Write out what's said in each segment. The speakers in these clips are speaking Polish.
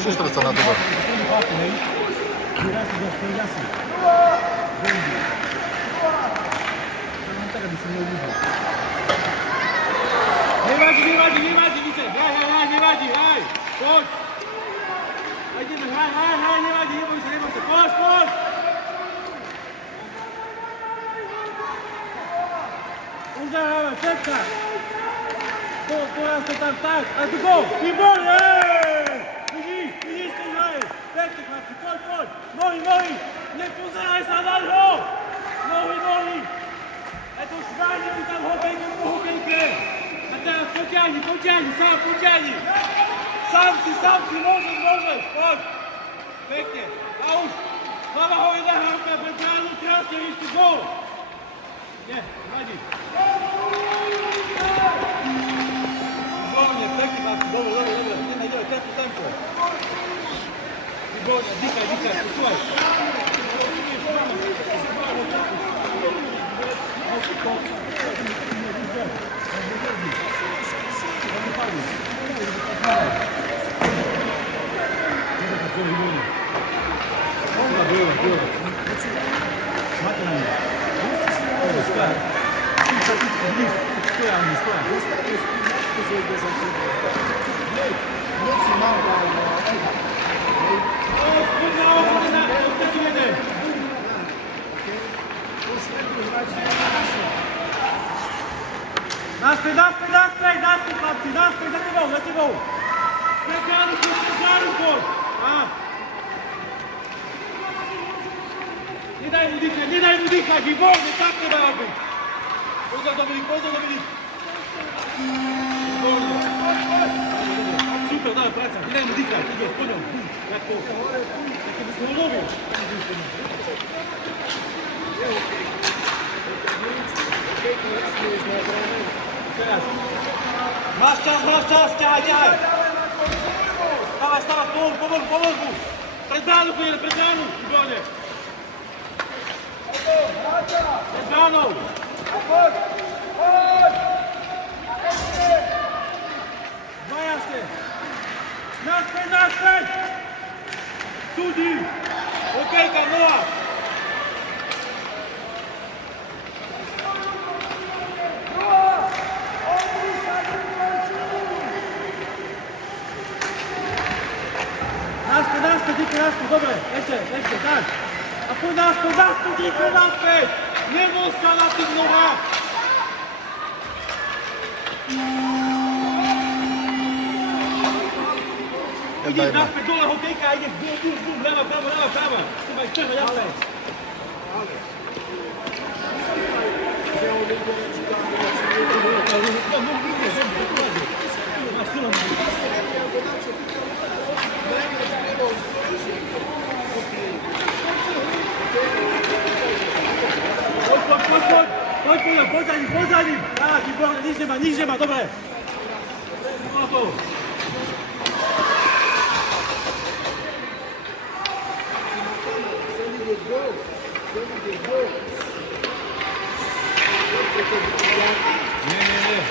Wszystko co na dole. Nie wadzi, widzę! Hej, nie wadzi, hej! Chodź! Hej, nie wadzi, nie bój się, chodź! Uderz, czekaj! Teraz to tam, tak, a tu gol! I gol, Widzisz, ty grajesz! Pięknie, chłopcy, chodź! Nogi! Nie pozeraj za daleko! Nogi! A to szwanie mi tam hokejkę! A teraz pociągnij, sam pociągnij! Sam si, możesz! Chodź! Pięknie! A już! Mama jedna ramka, Belgranu, krasnie, iść tu gol! Nie, Madzi! Wolnie, pięknie, Madzi, dobra, nie najdzielę, tempo! Wolnie, dikaj, posłuchaj! Nasprej, chłopcy, za tybą! Przegrany, chodź! Nie daj mu dychać, i wolny, tak nie ma być! Pozdrow Dominik! Wolny! Super, dawaj, praca, nie daj mu dychać, idziesz, po nią, jak to wysłowiowie! Teraz! Masz czas, ciachaj! Stawaj, pomóż mu! Przed braną, Iwonie! Przed braną! Dwajasty! Nasprej! Sudzi! Okejka, Noa! Nasprej, dobre, jeszcze, tak! A pójdź nasprej! Nie wąska na tych nogach! Idziesz nasprej, dole hokejka, idziesz, bum, lewa, prawa! Trzeba, jasne! Chodź za nim! Tak, nic nie ma, dobre! Nie.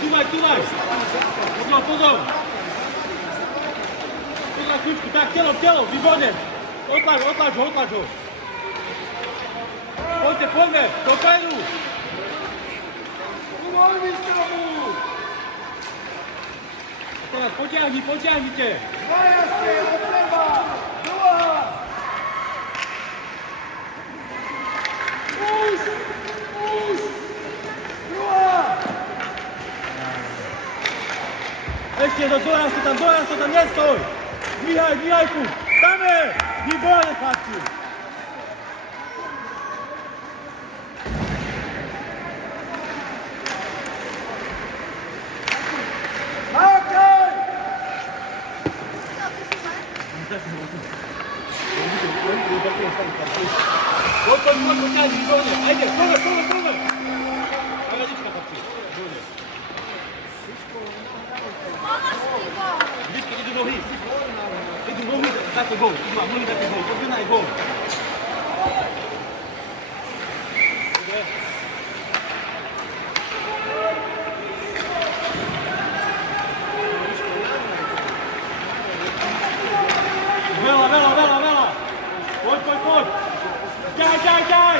Słuchaj! Pozor! Pozor, krótki, tak, cielo, Iwonie! Odlać go! Chodźcie, do pędu! Teraz pociągnij cię! Weźcie do dojazd to tam nie stoi! Michajku! Damy! Nie boję, patrzcie! Chodź, date gol, no i date gol, podmiana i gol. Vela, vela, vela, vela! Chodź! Daj!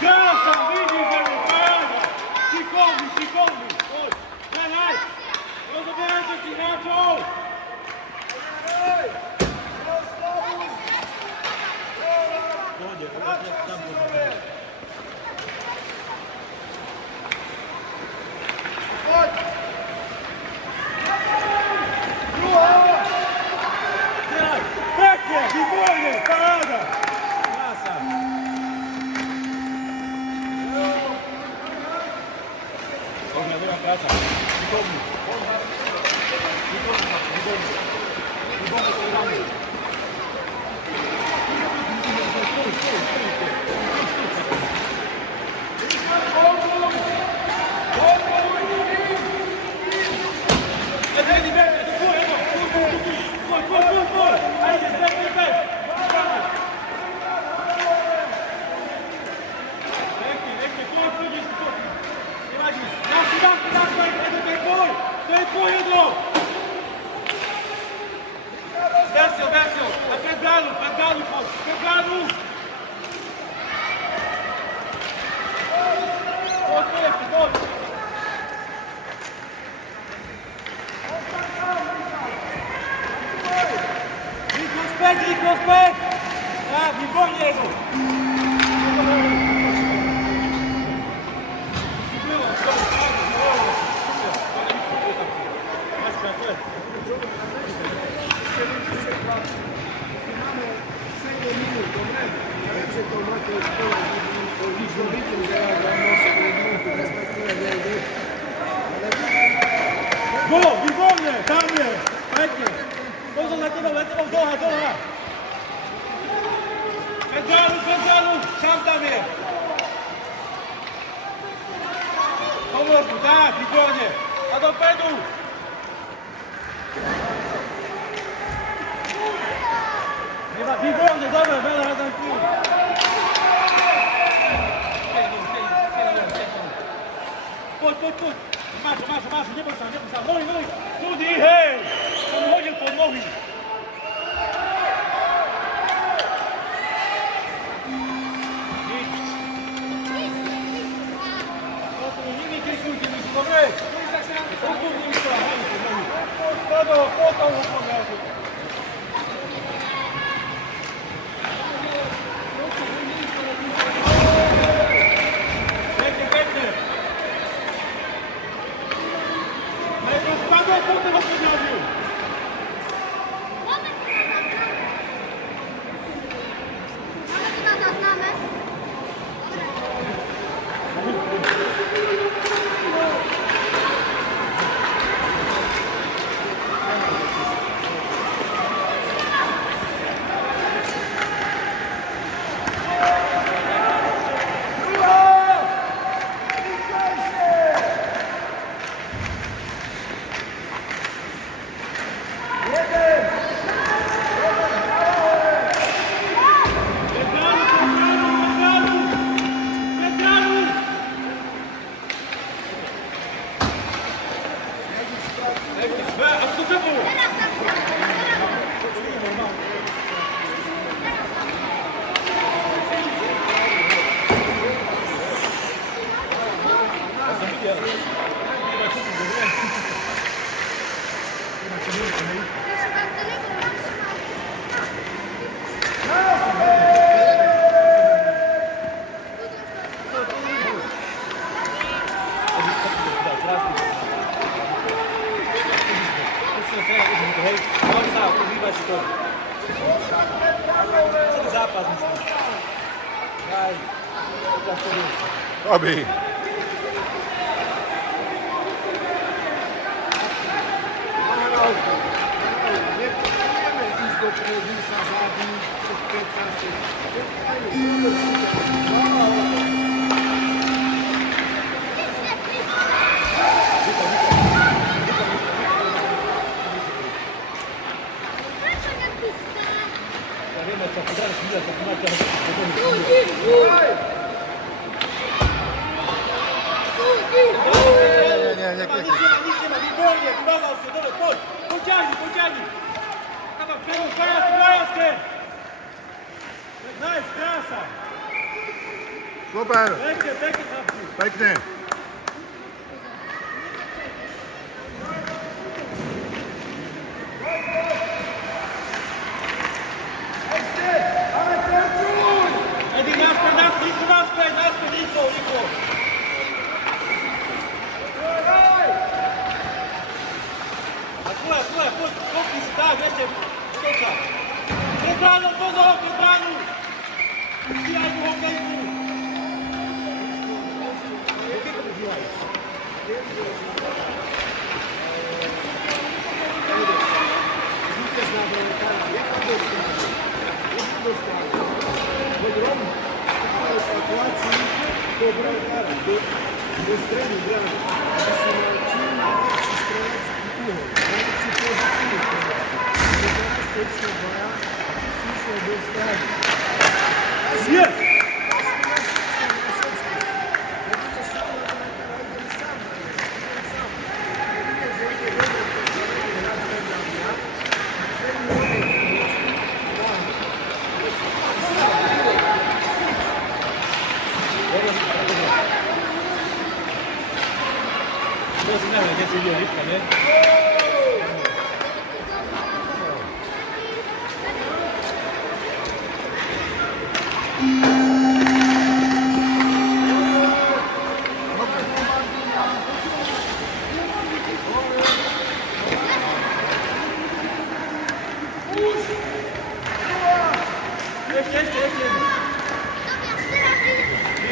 Krasa, widzisz, że wypada! Szykowni! Chodź! Daj! Rozbierajcie się inaczej! Peknie, wybornie, parada! Krasa! Dobra praca. Wybornie. Desceu, é pegado, pegado! Prospekt! Tak, wybornie jego! Go, wybornie, tam jest! Peknie! Dobrze, letywał, doła! Pedzalu, sam tam jest! Pomóż mu, tak, wybornie! A do pedu! Wybornie, dobra, Bela, razem z nim! Chodź! Masz, nie bój sam, nogi! Sudi, hej! On chodził pod nogi! Robbie. Nie klikaj. Nic nie ma, nie wolnie, wymazał się, dobra, chodź, pociągnij. Dawaj, Krajowskie! Nice, krasa! Super. Pięknie, Chłopcy. Pięknie. Edi, naspred, niko. Akula, popnij się, tak, wiecie, skoca. Pietranu, pozor, Pietranu! Wbijaj mu hokejku! Hokejku wbijaj. Jest! Che si vede,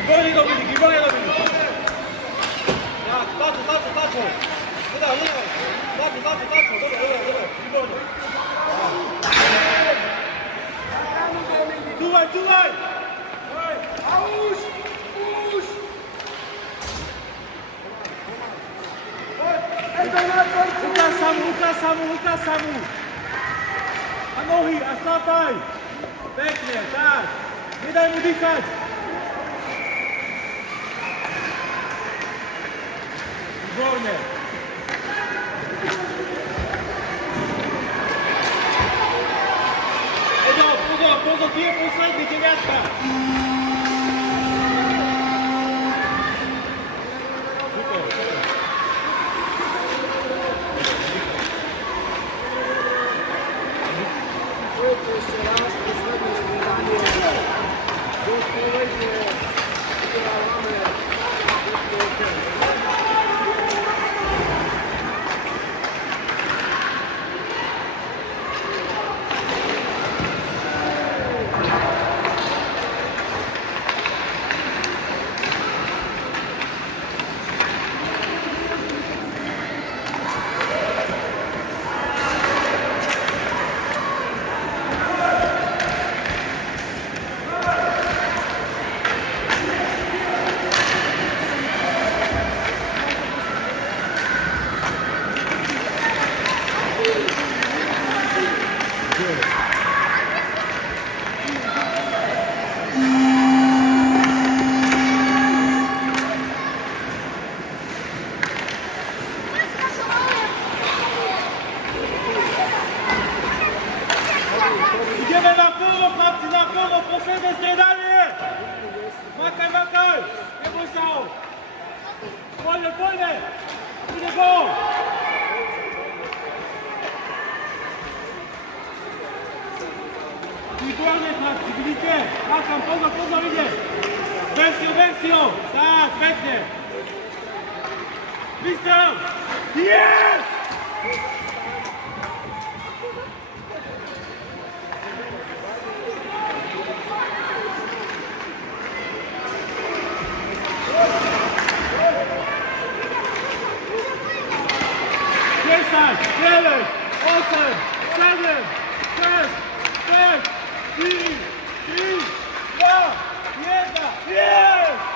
Giboni Dominik. Ja, patrzę. Wydał. Patrzę. Dobra. Giboni. Czuwaj! Łukasz Samu! A nogi, a stopaj! Pięknie, tak! Nie daj mu dychać! Wolnie! Pozor, ty je posledný, 9! Jeszcze raz, poslednie śpiewanie. Do odpowiednie wybieramy. Idziemy na pełno, chłopcy, na pełno, poslednie stradanie! Makaj! Nie bój się! Wolne! Idzie go! Figuralnie, chłopcy, widzicie? Makam, pozor, idzie! Wersją! Tak, pięknie! Wystrzał! Jest! Przestań! 9, 8, 7, 6, 5, 4, 3, 2, 1, jest!